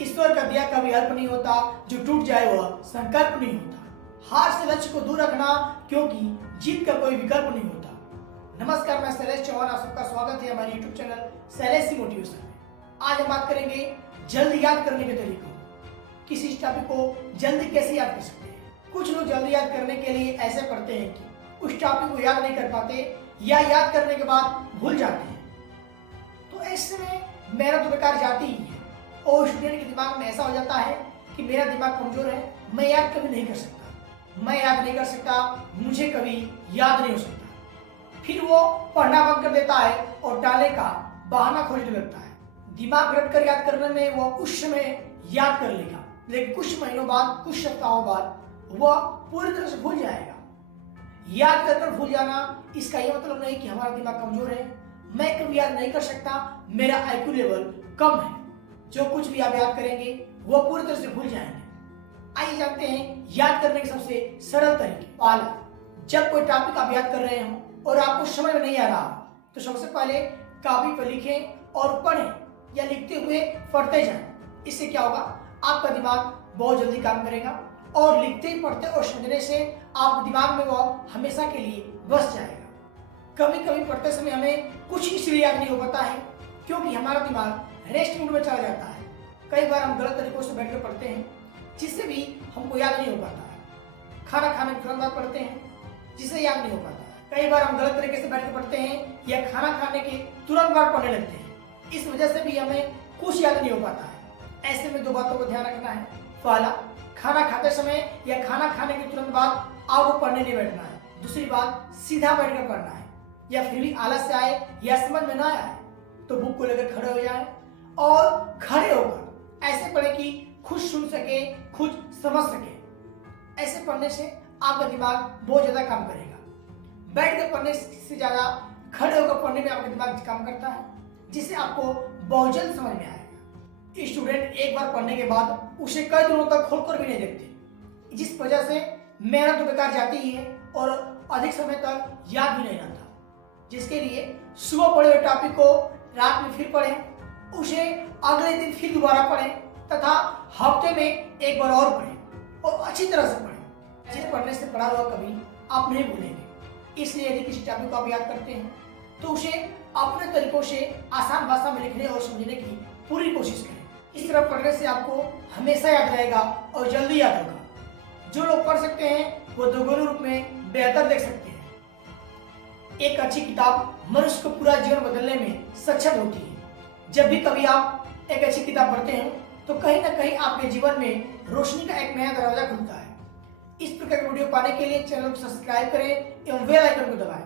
ईश्वर का दिया कभी अल्प नहीं होता, जो टूट जाए वह संकल्प नहीं होता। हार से लक्ष्य को दूर रखना, क्योंकि जीत का कोई विकल्प नहीं होता। नमस्कार, मैं शैलेश चौहान, आप सबका स्वागत है हमारे YouTube चैनल शैलेश मोटिवेशन में। आज हम बात करेंगे जल्द याद करने के तरीकों। किसी टॉपिक को जल्दी कैसे याद कर सकते हैं। कुछ लोग जल्दी याद करने के लिए ऐसे पढ़ते हैं कि उस टॉपिक को याद नहीं कर पाते या याद करने के बाद भूल जाते हैं। तो ऐसे में मेहनत तो बेकार जाती ही है और स्टूडेंट के दिमाग में ऐसा हो जाता है कि मेरा दिमाग कमजोर है, मैं याद कभी नहीं कर सकता, मैं याद नहीं कर सकता, मुझे कभी याद नहीं हो सकता। फिर वो पढ़ना बंद कर देता है और टालने का बहाना खोजने लगता है। दिमाग रट कर याद करने में वो कुछ समय याद कर लेगा, लेकिन कुछ महीनों बाद, कुछ सप्ताहों बाद वह पूरी तरह से भूल जाएगा। याद कर भूल जाना, इसका यह मतलब नहीं कि हमारा दिमाग कमजोर है, मैं कभी याद नहीं कर सकता, मेरा IQ लेवल कम है। जो कुछ भी आप याद करेंगे वो पूरी तरह से भूल जाएंगे। आइए जानते हैं याद करने के सबसे सरल तरीके। पहला, जब कोई टॉपिक आप याद कर रहे हो और आपको समझ में नहीं आ रहा तो सबसे पहले कॉपी पर लिखें और पढ़ें या लिखते हुए पढ़ते जाएं। इससे क्या होगा, आपका दिमाग बहुत जल्दी काम करेगा और लिखते, पढ़ते और समझने से आप दिमाग में वो हमेशा के लिए बस जाएगा। कभी कभी पढ़ते समय हमें कुछ इसलिए याद नहीं हो पाता है क्योंकि हमारा दिमाग रेस्ट मोड में चला जाता है। कई बार हम गलत तरीकों से बैठकर पढ़ते हैं जिससे भी हमको याद नहीं हो पाता है। खाना खाने के तुरंत बाद पढ़ते हैं जिससे याद नहीं हो पाता है। कई बार हम गलत तरीके से बैठकर पढ़ते हैं या खाना खाने के तुरंत बाद पढ़ने लगते हैं, इस वजह से भी हमें कुछ याद नहीं हो पाता है। ऐसे में दो बातों को ध्यान रखना है। पहला, खाना खाते समय या खाना खाने के तुरंत बाद आपको पढ़ने नहीं बैठना है। दूसरी बात, सीधा बैठकर पढ़ना है, या फिर भी आलस से आए या समझ में ना आए तो बुक को लेकर खड़े हो जाए और खड़े होकर ऐसे पढ़े कि खुद सुन सके, खुद समझ सके। ऐसे पढ़ने से आपका दिमाग बहुत ज्यादा काम करेगा। बैठ कर पढ़ने से ज्यादा खड़े होकर पढ़ने में आपका दिमाग काम करता है, जिससे आपको बहुत जल्द समझ में आएगा। स्टूडेंट एक बार पढ़ने के बाद उसे कई दिनों तक खोलकर भी नहीं देखते, जिस वजह से मेहनत तो बेकार जाती ही है और अधिक समय तक याद भी नहीं रहता। जिसके लिए सुबह पढ़े हुए टॉपिक को रात में फिर पढ़ें, उसे अगले दिन फिर दोबारा पढ़ें तथा हफ्ते में एक बार और पढ़ें और अच्छी तरह से पढ़ें। जिसे पढ़ने से पढ़ा हुआ कभी आप नहीं भूलेंगे। इसलिए यदि किसी टॉपिक को आप याद करते हैं तो उसे अपने तरीकों से आसान भाषा में लिखने और समझने की पूरी कोशिश करें। इस तरह पढ़ने से आपको हमेशा याद रहेगा और जल्दी याद होगा। जो लोग पढ़ सकते हैं वो दोगुने रूप में बेहतर देख सकते हैं। एक अच्छी किताब मनुष्य को पूरा जीवन बदलने में सक्षम होती है। जब भी कभी आप एक अच्छी किताब पढ़ते हैं तो कहीं ना कहीं आपके जीवन में रोशनी का एक नया दरवाजा खुलता है। इस प्रकार की वीडियो पाने के लिए चैनल को सब्सक्राइब करें एवं बेल आइकन को दबाएं।